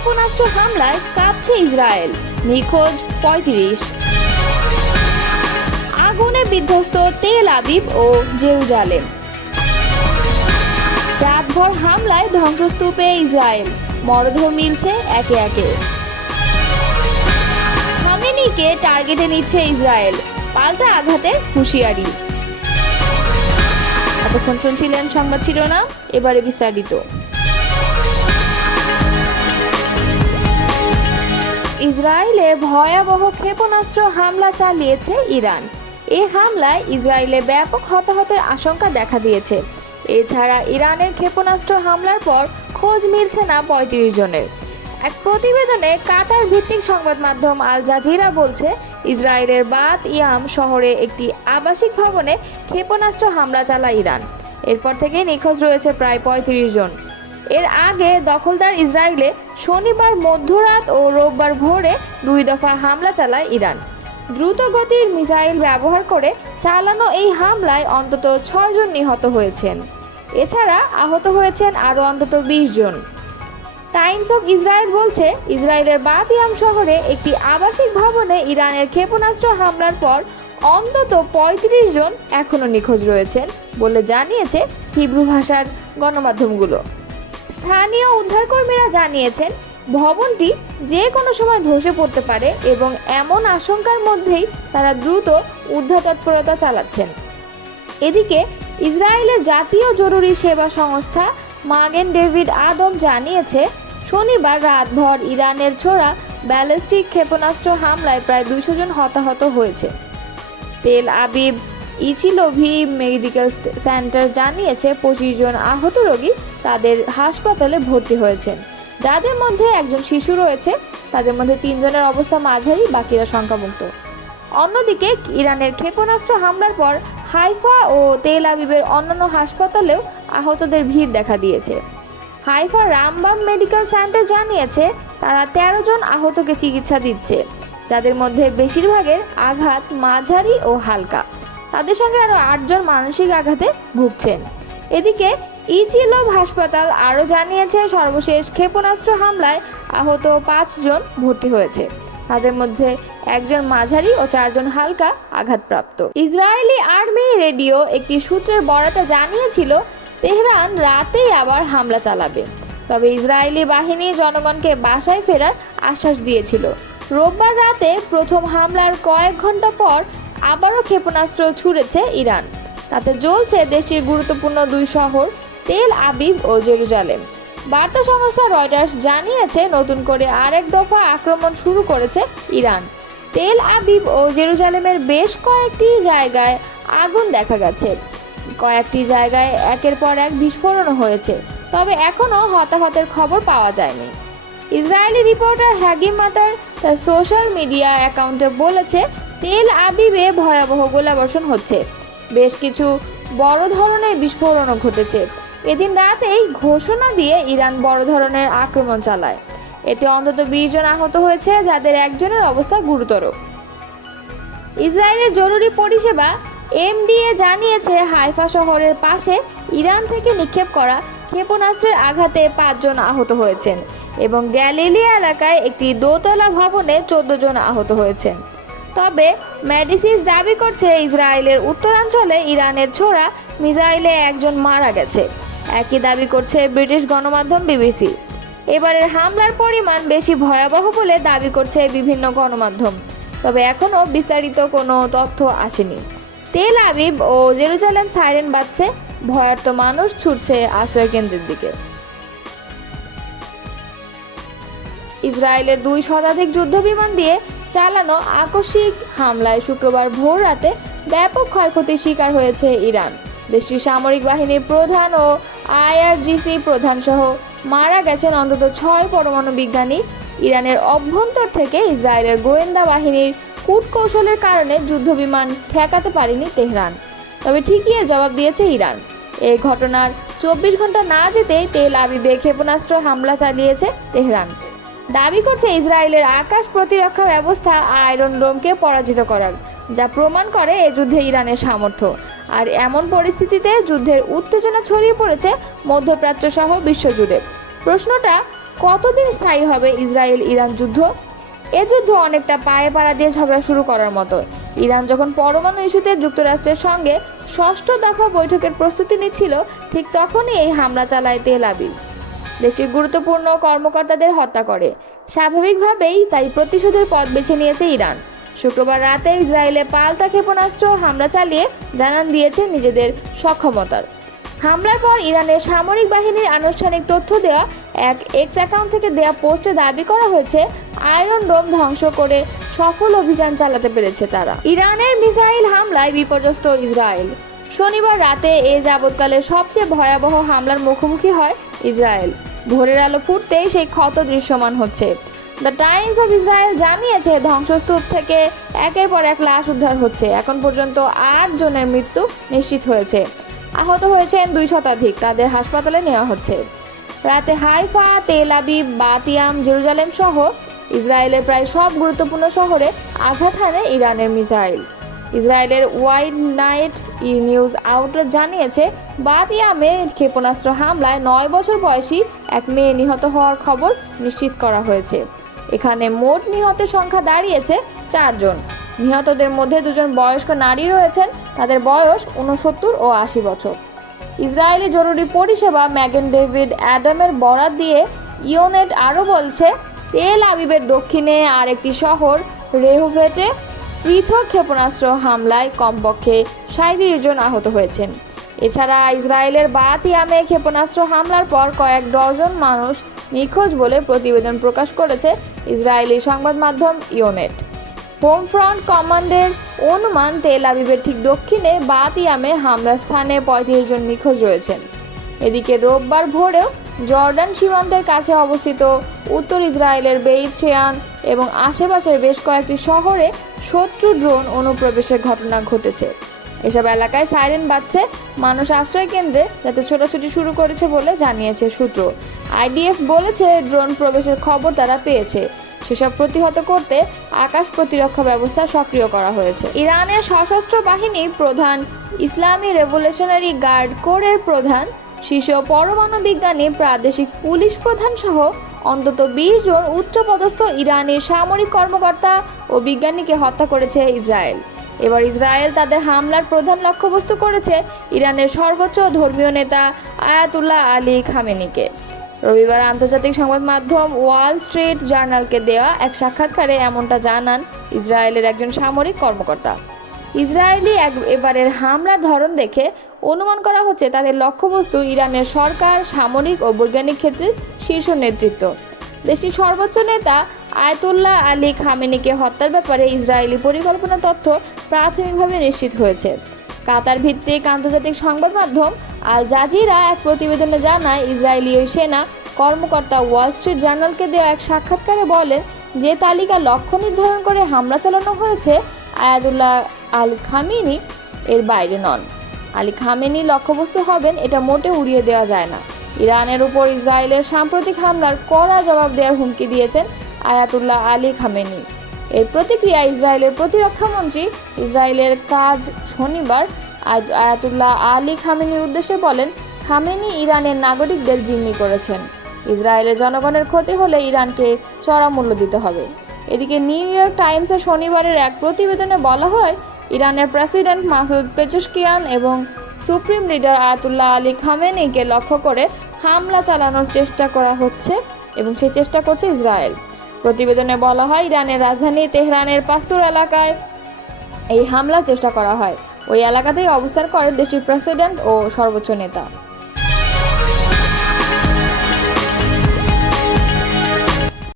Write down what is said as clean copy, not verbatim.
ক্ষেপণাস্ত্র হামলায় কাঁপছে ইসরায়েল, নিখোঁজ ৩৫। আগুনে বিধ্বস্ত তেল আবিব ও জেরুজালেম। রাতভর হামলায় ধ্বংসস্তূপে ইসরায়েল, মরদেহ মিলছে একে একে। খামেনিকে টার্গেটে নিচ্ছে ইসরায়েল, পাল্টা আঘাতের হুঁশিয়ারি। এতক্ষণ শুনছিলেন সংবাদ শিরোনাম, এবারে বিস্তারিত। ইসরায়েলে ভয়াবহ ক্ষেপণাস্ত্র হামলা চালিয়েছে ইরান। এই হামলায় ইসরায়েলে ব্যাপক হতাহতের আশঙ্কা দেখা দিয়েছে। এছাড়া ইরানের ক্ষেপণাস্ত্র হামলার পর খোঁজ মিলছে না ৩৫ জনের। এক প্রতিবেদনে কাতার ভিত্তিক সংবাদ মাধ্যম আল জাজিরা বলছে, ইসরায়েলের বাত ইয়াম শহরে একটি আবাসিক ভবনে ক্ষেপণাস্ত্র হামলা চালায় ইরান। এরপর থেকে নিখোঁজ রয়েছে প্রায় ৩৫ জন। এর আগে দখলদার ইসরায়েলে শনিবার মধ্যরাত ও রোববার ভোরে ২ দফা হামলা চালায় ইরান। দ্রুত গতির মিসাইল ব্যবহার করে চালানো এই হামলায় অন্তত ৬ জন নিহত হয়েছেন। এছাড়া আহত হয়েছেন আরও অন্তত ২০ জন। টাইমস অফ ইসরায়েল বলছে, ইসরায়েলের বাত ইয়াম শহরে একটি আবাসিক ভবনে ইরানের ক্ষেপণাস্ত্র হামলার পর অন্তত ৩৫ জন এখনও নিখোঁজ রয়েছেন বলে জানিয়েছে হিব্রু ভাষার গণমাধ্যমগুলো। স্থানীয় উদ্ধারকর্মীরা জানিয়েছেন, ভবনটি যে কোনো সময় ধসে পড়তে পারে এবং এমন আশঙ্কার মধ্যেই তারা দ্রুত উদ্ধার তৎপরতা চালাচ্ছেন। এদিকে ইসরায়েলের জাতীয় জরুরি সেবা সংস্থা মাগেন ডেভিড আদম জানিয়েছে, শনিবার রাতভর ইরানের ছোড়া ব্যালিস্টিক ক্ষেপণাস্ত্র হামলায় প্রায় ২০০ জন হতাহত হয়েছে। তেল আবিব ইচিলোভি মেডিকেল সেন্টার জানিয়েছে ২৫ জন আহত রোগী তাদের হাসপাতালে ভর্তি হয়েছেন, যাদের মধ্যে একজন শিশু রয়েছে। তাদের মধ্যে ৩ জনের অবস্থা মাঝারি, বাকিরা সংখ্যামুক্ত। অন্যদিকে ইরানের ক্ষেপণাস্ত্র হামলার পর হাইফা ও তেল আবিবের অন্যান্য হাসপাতালেও আহতদের ভিড় দেখা দিয়েছে। হাইফা রামবাম মেডিকেল সেন্টার জানিয়েছে, তারা ১৩ জন আহতকে চিকিৎসা দিচ্ছে, যাদের মধ্যে বেশিরভাগের আঘাত মাঝারি ও হালকা। তাদের সঙ্গে আরও ৮ জন মানসিক আঘাতে ভুগছেন। এদিকে ইচিলোভ হাসপাতাল আরও জানিয়েছে, সর্বশেষ ক্ষেপণাস্ত্র হামলায় আহত ৫ জন ভর্তি হয়েছে। তাদের মধ্যে ১ জন মাঝারি ও ৪ জন হালকা আঘাতপ্রাপ্ত। ইসরায়েলি আর্মি রেডিও একটি সূত্রের বরাতে জানিয়েছিল, তেহরান রাতেই আবার হামলা চালাবে। তবে ইসরায়েলি বাহিনী জনগণকে বাসায় ফেরার আশ্বাস দিয়েছিল। রোববার রাতে প্রথম হামলার কয়েক ঘন্টা পর আবারও ক্ষেপণাস্ত্র ছুড়েছে ইরান। তাতে জ্বলছে দেশটির গুরুত্বপূর্ণ ২ শহর তেল আবিব ও জেরুজালেম। বার্তা সংস্থা রয়টার্স জানিয়েছে, নতুন করে আরেক দফা আক্রমণ শুরু করেছে ইরান। তেল আবিব ও জেরুজালেমের বেশ কয়েকটি জায়গায় আগুন দেখা গেছে। কয়েকটি জায়গায় একের পর এক বিস্ফোরণও হয়েছে, তবে এখনও হতাহতের খবর পাওয়া যায়নি। ইসরায়েলি রিপোর্টার হাগিম মাতার তার সোশ্যাল মিডিয়া অ্যাকাউন্টে বলেছে, তেল আবিবে ভয়াবহ গোলাবর্ষণ হচ্ছে। বেশ কিছু বড় ধরনের বিস্ফোরণও ঘটেছে। এদিন রাতেই ঘোষণা দিয়ে ইরান বড় ধরনের আক্রমণ চালায়। এতে অন্তত ২০ জন আহত হয়েছে, যাদের একজনের অবস্থা গুরুতর। ইসরায়েলের জরুরি পরিষেবা এমডিএ জানিয়েছে, হাইফা শহরের পাশে ইরান থেকে নিক্ষেপ করা ক্ষেপণাস্ত্রের আঘাতে ৫ জন আহত হয়েছেন এবং গ্যালিলিয়া এলাকায় একটি দোতলা ভবনে ১৪ জন আহত হয়েছেন। তবে মেডিসিস দাবি করছে, ইসরায়েলের উত্তরাঞ্চলে ইরানের ছোড়া মিসাইলে ১ জন মারা গেছে। একই দাবি করছে ব্রিটিশ গণমাধ্যম বিবিসি। এবারের হামলার পরিমাণ বেশি ভয়াবহ বলে দাবি করছে বিভিন্ন গণমাধ্যম, তবে এখনও বিস্তারিত কোনো তথ্য আসেনি। তেল আবিব ও জেরুজালেম সাইরেন বাজছে, ভয়ার্ত মানুষ ছুটছে আশ্রয়কেন্দ্রের দিকে। ইসরায়েলের ২ শতাধিক যুদ্ধবিমান দিয়ে চালানো আকস্মিক হামলায় শুক্রবার ভোর রাতে ব্যাপক ক্ষয়ক্ষতির শিকার হয়েছে ইরান। দেশটির সামরিক বাহিনীর প্রধান ও আইআরজিসি প্রধান সহ মারা গেছেন অন্তত ৬ পরমাণু বিজ্ঞানী। ইরানের অভ্যন্তর থেকে ইসরায়েলের গোয়েন্দা বাহিনীর কূটকৌশলের কারণে যুদ্ধবিমান ঠেকাতে পারেনি তেহরান, তবে ঠিকই এর জবাব দিয়েছে ইরান। এই ঘটনার ২৪ ঘন্টা না যেতেই তেল আবিবে ক্ষেপণাস্ত্র হামলা চালিয়েছে তেহরান। দাবি করছে ইসরায়েলের আকাশ প্রতিরক্ষা ব্যবস্থা আয়রন ডোমকে পরাজিত করার, যা প্রমাণ করে এ যুদ্ধে ইরানের সামর্থ্য। আর এমন পরিস্থিতিতে যুদ্ধের উত্তেজনা ছড়িয়ে পড়েছে মধ্যপ্রাচ্য সহ বিশ্বজুড়ে। প্রশ্নটা, কতদিন স্থায়ী হবে ইসরায়েল ইরান যুদ্ধ? এ যুদ্ধ অনেকটা পায়ে পাড়া দিয়ে ঝগড়া শুরু করার মতো। ইরান যখন পরমাণু ইস্যুতে যুক্তরাষ্ট্রের সঙ্গে ষষ্ঠ দফা বৈঠকের প্রস্তুতি নিচ্ছিল, ঠিক তখনই এই হামলা চালায় তেল আবিব। দেশটির গুরুত্বপূর্ণ কর্মকর্তাদের হত্যা করে। স্বাভাবিকভাবেই তাই প্রতিশোধের পথ বেছে নিয়েছে ইরান। শুক্রবার রাতে ইসরায়েলে পাল্টা ক্ষেপণাস্ত্র হামলা চালিয়ে জানান দিয়েছে নিজেদের সক্ষমতার। হামলার পর ইরানের সামরিক বাহিনীর আনুষ্ঠানিক তথ্য দেওয়া এক এক্স অ্যাকাউন্ট থেকে দেওয়া পোস্টে দাবি করা হয়েছে, আয়রন ডোম ধ্বংস করে সফল অভিযান চালাতে পেরেছে তারা। ইরানের মিসাইল হামলায় বিপর্যস্ত ইসরায়েল। শনিবার রাতে এ যাবৎকালের সবচেয়ে ভয়াবহ হামলার মুখোমুখি হয় ইসরায়েল। ভোরের আলো ফুটতেই সেই ক্ষত দৃশ্যমান হচ্ছে। দ্য টাইমস অফ ইসরায়েল জানিয়েছে, ধ্বংসস্তূপ থেকে একের পর এক লাশ উদ্ধার হচ্ছে। এখন পর্যন্ত 8 জনের মৃত্যু নিশ্চিত হয়েছে। আহত হয়েছেন 2 শতাধিক। তাদের হাসপাতালে নেওয়া হচ্ছে। রাতে হাইফা, তেল আবিব, বাতিয়াম, জেরুজালেম সহ ইসরায়েলের প্রায় সব গুরুত্বপূর্ণ শহরে আঘাত হানে ইরানের মিসাইল। ইসরায়েলের ওয়াইড নাইট নিউজ আউটলেট জানিয়েছে, বাতিয়ামে ক্ষেপণাস্ত্র হামলায় 9 বছর বয়সী এক মেয়ে নিহত হওয়ার খবর নিশ্চিত করা হয়েছে। এখানে মোট নিহতের সংখ্যা দাঁড়িয়েছে 4 জন। নিহতদের মধ্যে 2 জন বয়স্ক নারী রয়েছেন। তাদের বয়স 69 ও 80 বছর। ইসরায়েলি জরুরি পরিষেবা ম্যাগেন ডেভিড অ্যাডামের বরাত দিয়ে ইওনেট আরও বলছে, তেল আবিবের দক্ষিণে আরেকটি শহর রেহুভেটে পৃথক ক্ষেপণাস্ত্র হামলায় কমপক্ষে 37 জন আহত হয়েছেন। এছাড়া ইসরায়েলের বাতিয়ামে ক্ষেপণাস্ত্র হামলার পর কয়েক ডজন মানুষ নিখোঁজ বলে প্রতিবেদন প্রকাশ করেছে ইসরায়েলি সংবাদ মাধ্যম ইওনেট। হোম ফ্রন্ট কমান্ডের অনুমান, তেল আবিবের ঠিক দক্ষিণে বাতিয়ামে হামলার স্থানে 35 জন নিখোঁজ রয়েছেন। এদিকে রোববার ভোরেও জর্ডান সীমান্তের কাছে অবস্থিত উত্তর ইসরায়েলের বেইত শেয়ান এবং আশেপাশের বেশ কয়েকটি শহরে শত্রু ড্রোন অনুপ্রবেশের ঘটনা ঘটেছে। এসব এলাকায় সাইরেন বাজছে, মানুষ আশ্রয় কেন্দ্রে যাতে ছোটাছুটি শুরু করেছে বলে জানিয়েছে সূত্র। আইডিএফ বলেছে, ড্রোন প্রবেশের খবর তারা পেয়েছে। সেসব প্রতিহত করতে আকাশ প্রতিরক্ষা ব্যবস্থা সক্রিয় করা হয়েছে। ইরানের সশস্ত্র বাহিনীর প্রধান, ইসলামী রেভলিউশনারি গার্ড কোরের প্রধান, শীর্ষ পরমাণু বিজ্ঞানী, প্রাদেশিক পুলিশ প্রধান সহ অন্তত 20 জন উচ্চপদস্থ ইরানি সামরিক কর্মকর্তা ও বিজ্ঞানীকে হত্যা করেছে ইসরায়েল। এবার ইসরায়েল তাদের হামলার প্রধান লক্ষ্যবস্তু করেছে ইরানের সর্বোচ্চ ধর্মীয় নেতা আয়াতুল্লাহ আলী খামেনিকে। রবিবার আন্তর্জাতিক সংবাদ মাধ্যম ওয়াল স্ট্রিট জার্নালকে দেওয়া এক সাক্ষাৎকারে এমনটা জানান ইসরায়েলের একজন সামরিক কর্মকর্তা। ইসরায়েলি এবারের হামলার ধরন দেখে অনুমান করা হচ্ছে তাদের লক্ষ্যবস্তু ইরানের সরকার, সামরিক ও বৈজ্ঞানিক ক্ষেত্রের শীর্ষ নেতৃত্ব। দেশটির সর্বোচ্চ নেতা আয়াতুল্লাহ আলী খামেনিকে হত্যার ব্যাপারে ইসরায়েলি পরিকল্পনা তথ্য প্রাথমিকভাবে নিশ্চিত হয়েছে। কাতার ভিত্তিক আন্তর্জাতিক সংবাদ মাধ্যম আল জাজিরা এক প্রতিবেদনে জানায়, ইসরায়েলি ওই সেনা কর্মকর্তা ওয়াল স্ট্রিট জার্নালকে দেওয়া এক সাক্ষাৎকারে বলেন, যে তালিকা লক্ষ্য নির্ধারণ করে হামলা চালানো হয়েছে, আয়াতুল্লাহ আল খামেনি এর বাইরে নন। আলী খামেনি লক্ষ্যবস্তু হবেন, এটা মোটে উড়িয়ে দেওয়া যায় না। ইরানের উপর ইসরায়েলের সাম্প্রতিক হামলার কড়া জবাব দেওয়ার হুমকি দিয়েছেন আয়াতুল্লাহ আলী খামেনি। এর প্রতিক্রিয়া ইসরায়েলের প্রতিরক্ষামন্ত্রী ইসরায়েলের কাজ শনিবার আয়াতুল্লাহ আলী খামেনির উদ্দেশ্যে বলেন, খামেনি ইরানের নাগরিকদের জিম্মি করেছেন। ইসরায়েলের জনগণের ক্ষতি হলে ইরানকে চড়া মূল্য দিতে হবে। এদিকে নিউ ইয়র্ক টাইমসে শনিবারের এক প্রতিবেদনে বলা হয়, ইরানের প্রেসিডেন্ট মাসুদ পেজেশকিয়ান এবং সুপ্রিম লিডার আয়াতুল্লাহ আলী খামেনিকে লক্ষ্য করে হামলা চালানোর চেষ্টা করা হচ্ছে এবং সে চেষ্টা করছে ইসরায়েল। প্রতিবেদনে বলা হয়, ইরানের রাজধানী তেহরানের পাস্তুর এলাকায় এই হামলার চেষ্টা করা হয়। ওই এলাকাতেই অবস্থান করেন দেশটির প্রেসিডেন্ট ও সর্বোচ্চ নেতা।